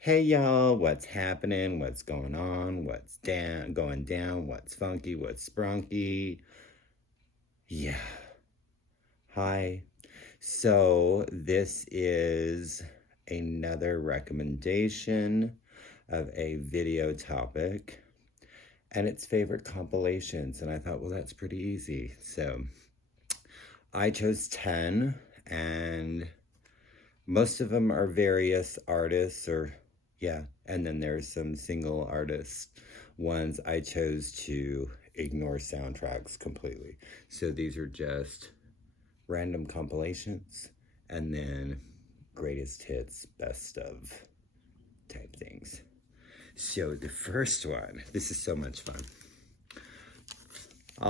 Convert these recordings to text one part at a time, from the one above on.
Hey y'all, what's happening? What's going on? What's going down? What's funky? What's sprunky? Yeah. Hi. So, this is another recommendation of a video topic and its favorite compilations. And I thought, well, that's pretty easy. So, I chose 10, and most of them are various artists, or yeah, and then there's some single artist ones. I chose to ignore soundtracks completely. So these are just random compilations and then greatest hits, best of type things. So the first one, this is so much fun.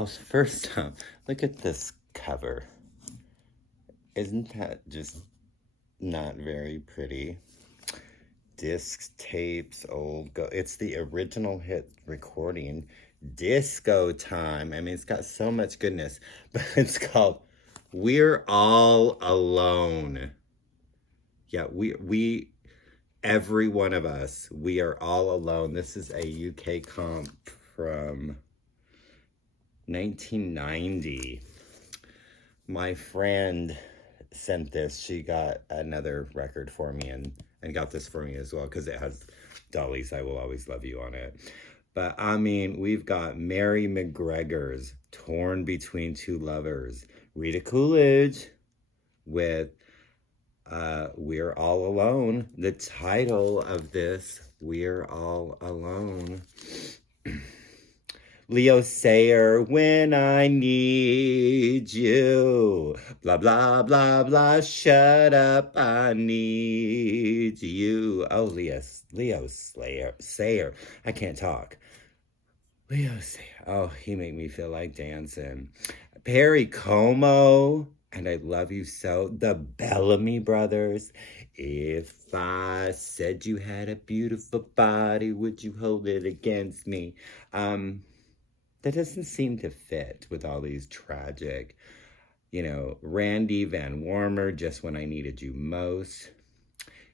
First up, look at this cover. Isn't that just not very pretty? Discs, tapes, it's the original hit recording, Disco Time. I mean, it's got so much goodness, but it's called We're All Alone. Yeah, every one of us, we are all alone. This is a UK comp from 1990. My friend sent this. She got another record for me and got this for me as well, because it has Dolly's I Will Always Love You on it. But I mean, we've got Mary McGregor's Torn Between Two Lovers, Rita Coolidge with We're All Alone. The title of this, We're All Alone. Leo Sayer, When I Need You. Blah, blah, blah, blah. Shut up, I need you. Oh, Leo Sayer. I can't talk. Leo Sayer. Oh, he made me feel like dancing. Perry Como, And I Love You So. The Bellamy Brothers. If I said you had a beautiful body, would you hold it against me? That doesn't seem to fit with all these tragic, Randy Van Warmer, Just When I Needed You Most.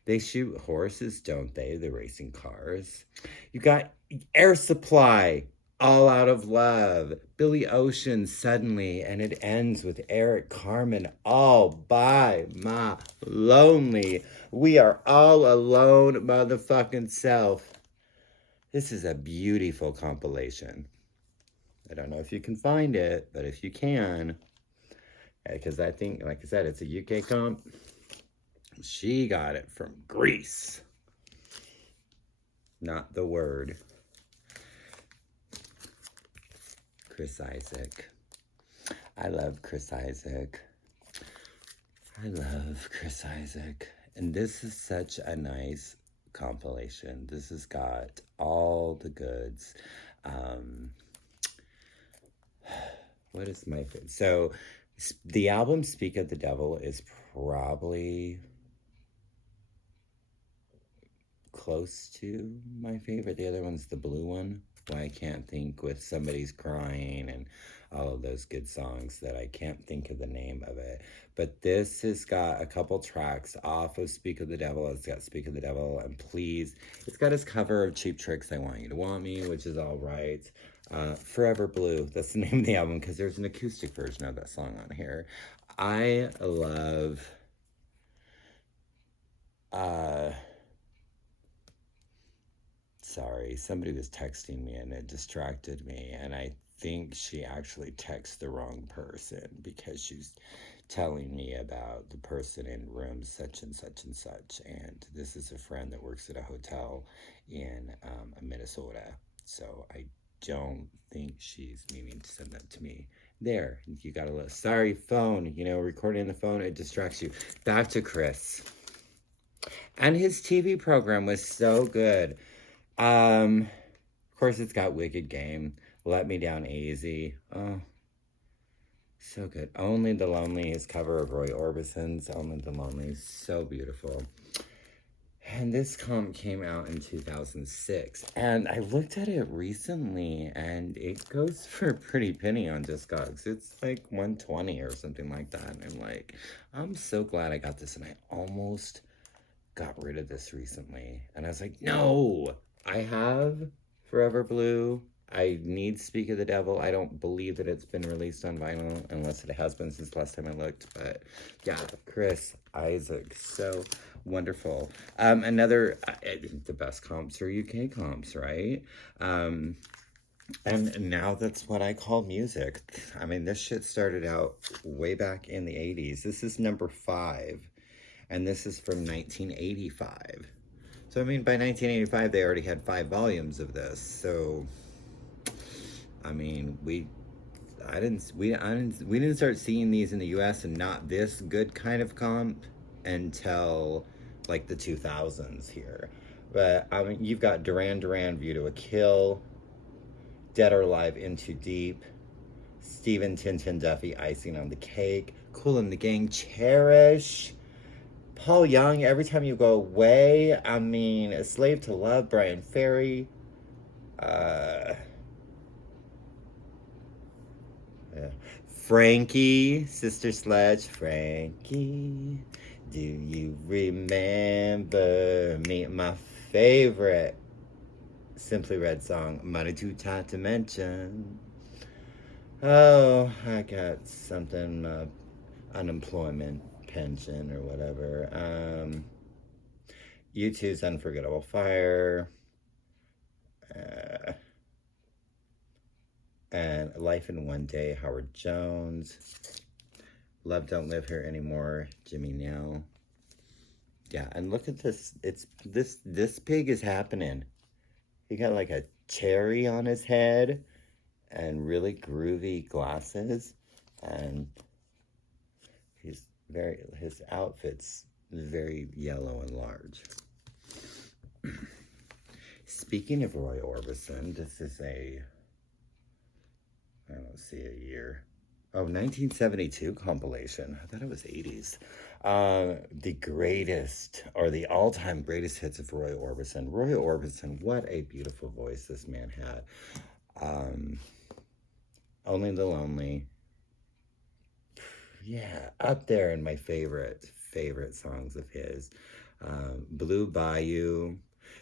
They shoot horses, don't they? The racing cars. You got Air Supply, All Out of Love. Billy Ocean, Suddenly. And it ends with Eric Carmen, All by My Lonely. We are all alone, motherfucking self. This is a beautiful compilation. I don't know if you can find it, but if you can, because I think, like I said, it's a UK comp. She got it from Greece. Not the word. Chris Isaak. I love Chris Isaak. I love Chris Isaak. And this is such a nice compilation. This has got all the goods. What is my favorite? So the album Speak of the Devil is probably close to my favorite. The other one's the blue one. Why I Can't Think, with Somebody's Crying and all of those good songs that I can't think of the name of it. But this has got a couple tracks off of Speak of the Devil. It's got Speak of the Devil and Please. It's got his cover of Cheap Trick's I Want You to Want Me, which is all right. Forever Blue, that's the name of the album, because there's an acoustic version of that song on here. I love sorry, somebody was texting me and it distracted me, and I think she actually texted the wrong person, because she's telling me about the person in room such and such and such, and this is a friend that works at a hotel in Minnesota, so I don't think she's meaning to send that to me. There, you got a little, sorry, phone, recording the phone, it distracts you. Back to Chris. And his TV program was so good. Of course, it's got Wicked Game, Let Me Down Easy. Oh, so good. Only the Lonely, his cover of Roy Orbison's Only the Lonely, so beautiful. And this comp came out in 2006, and I looked at it recently, and it goes for a pretty penny on Discogs. It's like $120 or something like that, and I'm so glad I got this, and I almost got rid of this recently. And I was like, no, I have Forever Blue. I need Speak of the Devil. I don't believe that it's been released on vinyl unless it has been since last time I looked. But yeah, Chris Isaak, so wonderful. The best comps are UK comps, right? And now that's what I call music. I mean, this shit started out way back in the 80s. This is number 5, and this is from 1985. So, I mean, by 1985, they already had 5 volumes of this. So, I mean, we didn't start seeing these in the U.S. and not this good kind of comp until like the 2000s here. But I mean, you've got Duran Duran, View to a Kill, Dead or Alive, In Too Deep, Stephen Tintin Duffy, Icing on the Cake, Kool and the Gang, Cherish, Paul Young, Every Time You Go Away, I mean, A Slave to Love, Brian Ferry, yeah. Frankie, Sister Sledge, Frankie, do you remember me? My favorite Simply Red song, Money Too Tight to Mention. Oh, I got something, unemployment pension or whatever. U2's Unforgettable Fire. And Life in One Day, Howard Jones. Love Don't Live Here Anymore, Jimmy Neal. Yeah, and look at this. This pig is happening. He got like a cherry on his head and really groovy glasses, and his outfit's very yellow and large. Speaking of Roy Orbison, this is I don't see a year. Oh, 1972 compilation. I thought it was 80s. The greatest, or the all-time greatest hits of Roy Orbison. Roy Orbison, what a beautiful voice this man had. Only the Lonely. Yeah, up there in my favorite songs of his. Blue Bayou.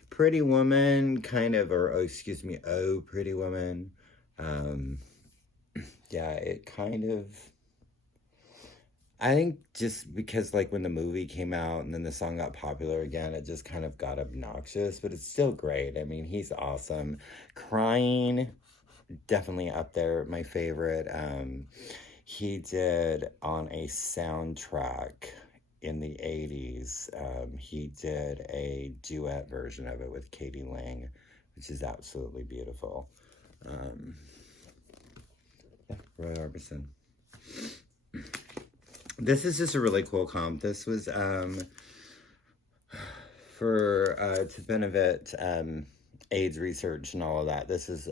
Pretty Woman, kind of, or, Oh, Pretty Woman. Yeah, it kind of, I think just because like when the movie came out and then the song got popular again, it just kind of got obnoxious, but it's still great. I mean, he's awesome. Crying, definitely up there, my favorite. He did on a soundtrack in the 80s, he did a duet version of it with Katie Lang, which is absolutely beautiful. Roy Orbison. This is just a really cool comp. This was to benefit AIDS research and all of that. This is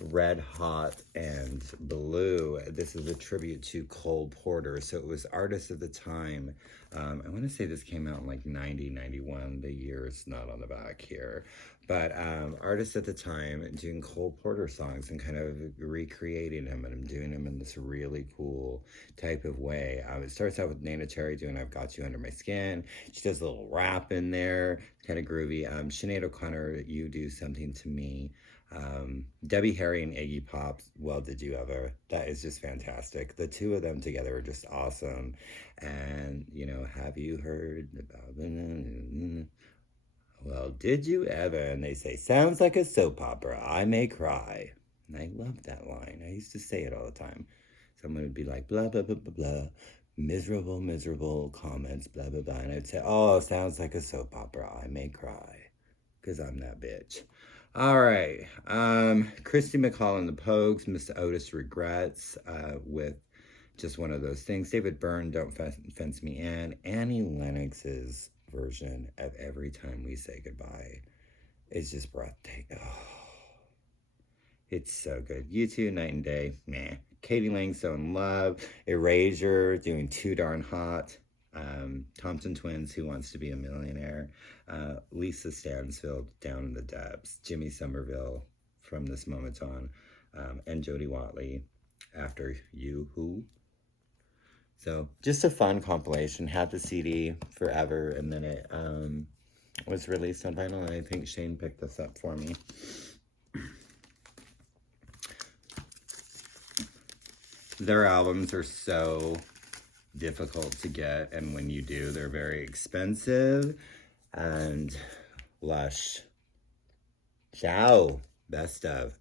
Red Hot and Blue. This is a tribute to Cole Porter. So it was artists of the time. I want to say this came out in like 90, 91. The year is not on the back here. But artists at the time doing Cole Porter songs and kind of recreating him, and I'm doing them in this really cool type of way. It starts out with Nana Cherry doing I've Got You Under My Skin. She does a little rap in there, kind of groovy. Sinead O'Connor, You Do Something to Me. Debbie Harry and Iggy Pop, Well Did You Ever? That is just fantastic. The two of them together are just awesome. And, you know, have you heard about... Well, did you ever? And they say, sounds like a soap opera. I may cry. And I love that line. I used to say it all the time. Someone would be like, blah, blah, blah, blah, blah. Miserable, miserable comments, blah, blah, blah. And I'd say, oh, sounds like a soap opera. I may cry. Because I'm that bitch. All right. Christy McCall and the Pogues, Mr. Otis Regrets, with just one of those things. David Byrne, Don't Fence Me In. Annie Lennox's version of Every Time We Say Goodbye is just breathtaking. Oh, it's so good. U2, Night and Day, meh. Katie Lang, So in Love. Erasure, doing Too Darn Hot. Thompson Twins, Who Wants to Be a Millionaire. Lisa Stansfield, Down in the Depths. Jimmy Somerville, From This Moment On. And Jody Watley, After You Who. So just a fun compilation. Had the CD forever, and then it was released on vinyl, and I think Shane picked this up for me. Their albums are so difficult to get, and when you do, they're very expensive. And Lush. Ciao. Best of.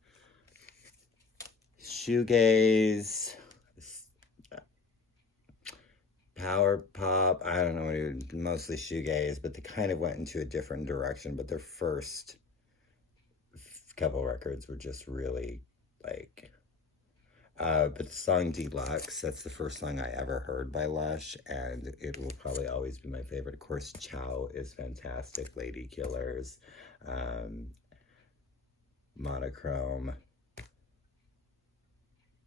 Shoegaze. Power pop. I don't know, mostly shoegaze, but they kind of went into a different direction. But their first couple records were just really like... but the song Deluxe, that's the first song I ever heard by Lush, and it will probably always be my favorite. Of course, Ciao is fantastic. Lady Killers, Monochrome,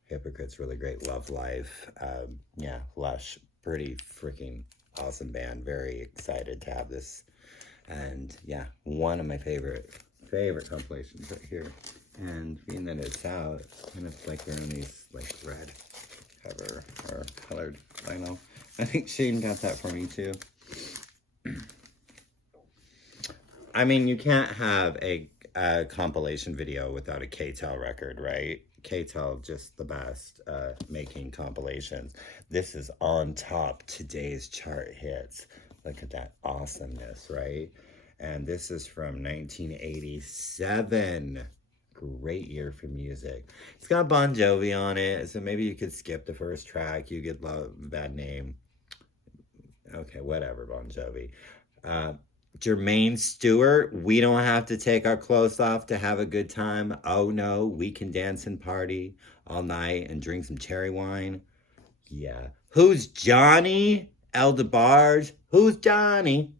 Hypocrite's really great. Love Life. Yeah, Lush, pretty freaking awesome band. Very excited to have this. And yeah, one of my favorite compilations right here. And being that it's out, kind of like they're on these like red cover or colored vinyl. I think Shane got that for me too. I mean, you can't have a compilation video without a KTEL record, right? KTEL, just the best making compilations. This is on top today's chart hits. Look at that awesomeness, right? And this is from 1987. Great year for music. It's got Bon Jovi on it, so maybe you could skip the first track. You could love Bad Name. Okay, whatever, Bon Jovi. Jermaine Stewart, We Don't Have to Take Our Clothes Off to Have a Good Time. Oh no, we can dance and party all night and drink some cherry wine. Yeah. Who's Johnny? El DeBarge. Who's Johnny?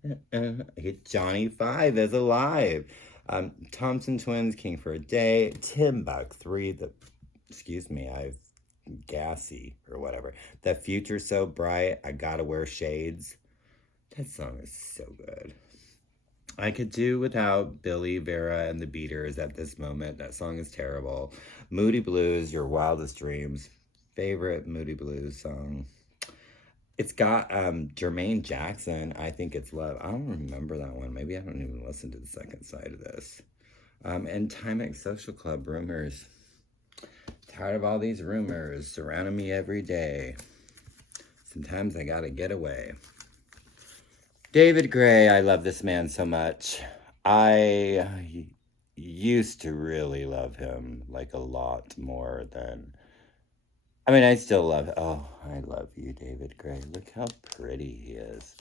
Johnny 5 is alive. Thompson Twins, King for a Day. Timbuk3, I've gassy or whatever. The Future's So Bright, I Gotta Wear Shades. That song is so good. I could do without Billy, Vera, and the Beaters at this moment. That song is terrible. Moody Blues, Your Wildest Dreams. Favorite Moody Blues song. It's got Jermaine Jackson, I Think It's Love. I don't remember that one. Maybe I don't even listen to the second side of this. And Timex Social Club, Rumors. Tired of all these rumors surrounding me every day. Sometimes I gotta get away. David Gray, I love this man so much. I used to really love him, like a lot more than... I mean, I still love... Oh, I love you, David Gray. Look how pretty he is.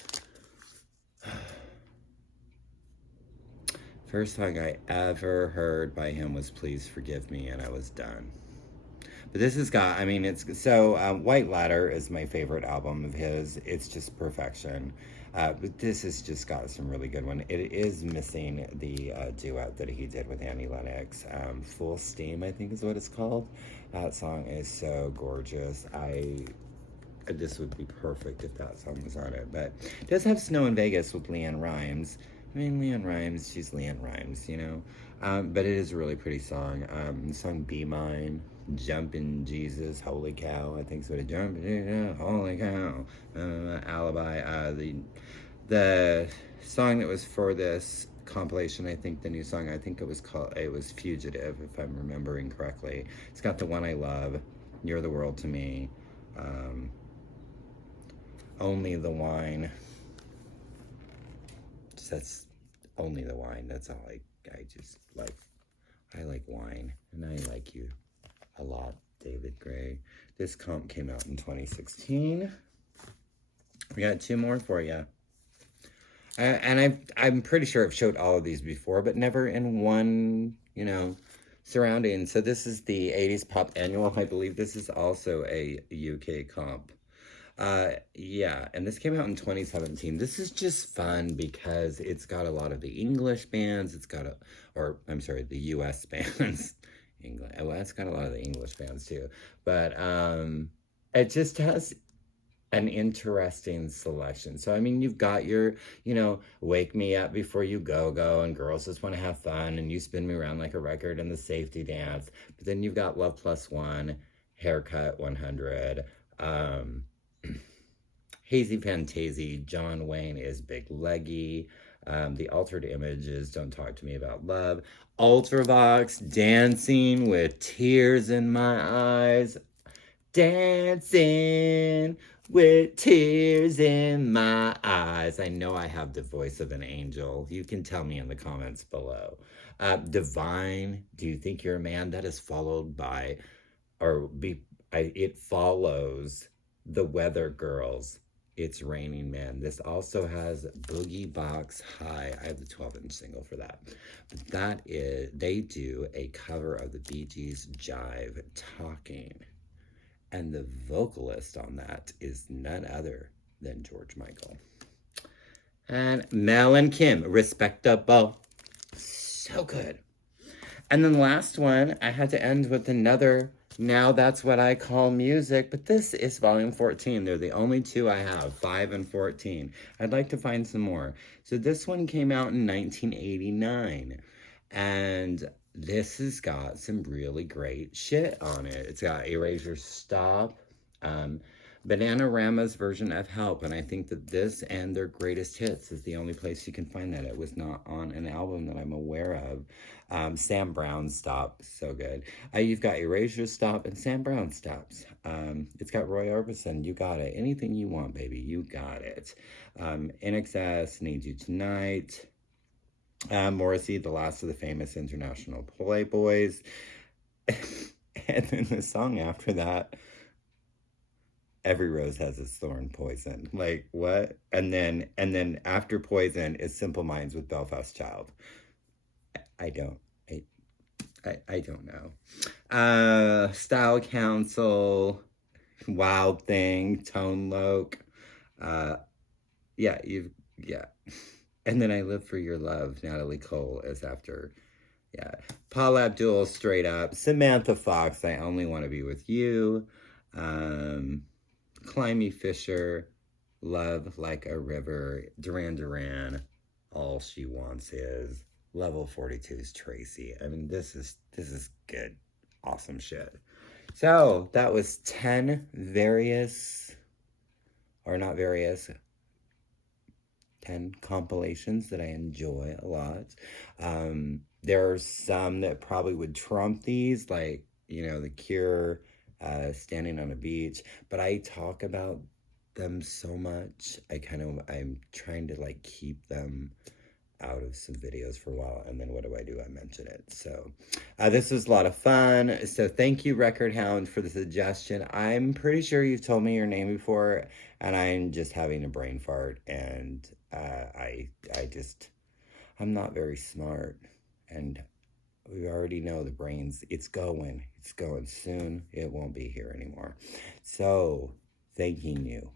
First song I ever heard by him was Please Forgive Me, and I was done. But this has got... I mean, it's... So, White Ladder is my favorite album of his. It's just perfection. But this has just got some really good one. It is missing the duet that he did with Annie Lennox. Full Steam, I think is what it's called. That song is so gorgeous. This would be perfect if that song was on it. But it does have Snow in Vegas with Leanne Rimes. I mean, Leanne Rimes, she's Leanne Rimes, you know. But it is a really pretty song. The song Be Mine, Jumpin' Jesus, Holy Cow, I think so. Jumpin' Holy Cow, Alibi. The song that was for this compilation, I think the new song, I think it was Fugitive, if I'm remembering correctly. It's got The One I Love, You're the World to Me, Only the Wine. That's Only the Wine. That's all I just like. I like wine, and I like you a lot, David Gray. This comp came out in 2016. We got two more for you. And I'm pretty sure I've showed all of these before, but never in one, you know, surrounding. So this is the 80s Pop Annual. I believe this is also a UK comp. Yeah, and this came out in 2017. This is just fun because it's got a lot of the English bands. It's got the US bands. England. Well, it's got a lot of the English bands too. But it just has an interesting selection. So, I mean, you've got your, you know, Wake Me Up Before You Go, and Girls Just Want to Have Fun, and You Spin Me Around Like a Record, and The Safety Dance. But then you've got Love Plus One, Haircut 100, Hazy Fantasy, John Wayne is Big Leggy. The Altered Images, Don't Talk to Me About Love. Ultravox, Dancing with Tears in My Eyes. Dancing with tears in my eyes. I know I have the voice of an angel. You can tell me in the comments below. Divine, do you think you're a man? That is followed by, it follows the Weather Girls. It's Raining Men. This also has Boogie Box High. I have the 12-inch single for that. But that is, they do a cover of the Bee Gees' Jive Talking. And the vocalist on that is none other than George Michael. And Mel and Kim, Respectable. So good. And then the last one, I had to end with another, Now That's What I Call Music. But this is volume 14. They're the only two I have, 5 and 14. I'd like to find some more. So this one came out in 1989. And this has got some really great shit on it. It's got Erasure Stop, Bananarama's version of Help, and I think that this and their greatest hits is the only place you can find that. It was not on an album that I'm aware of. Sam Brown's Stop, so good. You've got Erasure Stop and Sam Brown Stops. It's got Roy Orbison, You Got It. Anything you want, baby, you got it. In Excess, Need You Tonight. Morrissey, The Last of the Famous International Playboys. And then the song after that, Every Rose Has Its Thorn, Poison. Like, what? And then after Poison is Simple Minds with Belfast Child. I don't know. Style Council, Wild Thing, Tone Loc. Yeah. And then I Live for Your Love, Natalie Cole is after, yeah. Paula Abdul, Straight Up. Samantha Fox, I Only Want to Be With You. Climby Fisher, Love Like a River. Duran Duran, All She Wants Is. Level 42's Tracy. I mean, this is good. Awesome shit. So, that was 10 compilations that I enjoy a lot. There are some that probably would trump these, like, The Cure, Standing on a Beach, but I talk about them so much, I'm trying to, like, keep them out of some videos for a while, and then what do? I mention it. So this was a lot of fun. So thank you, Record Hound, for the suggestion. I'm pretty sure you've told me your name before, and I'm just having a brain fart, and I'm not very smart, and we already know the brains, it's going soon. It won't be here anymore. So thanking you.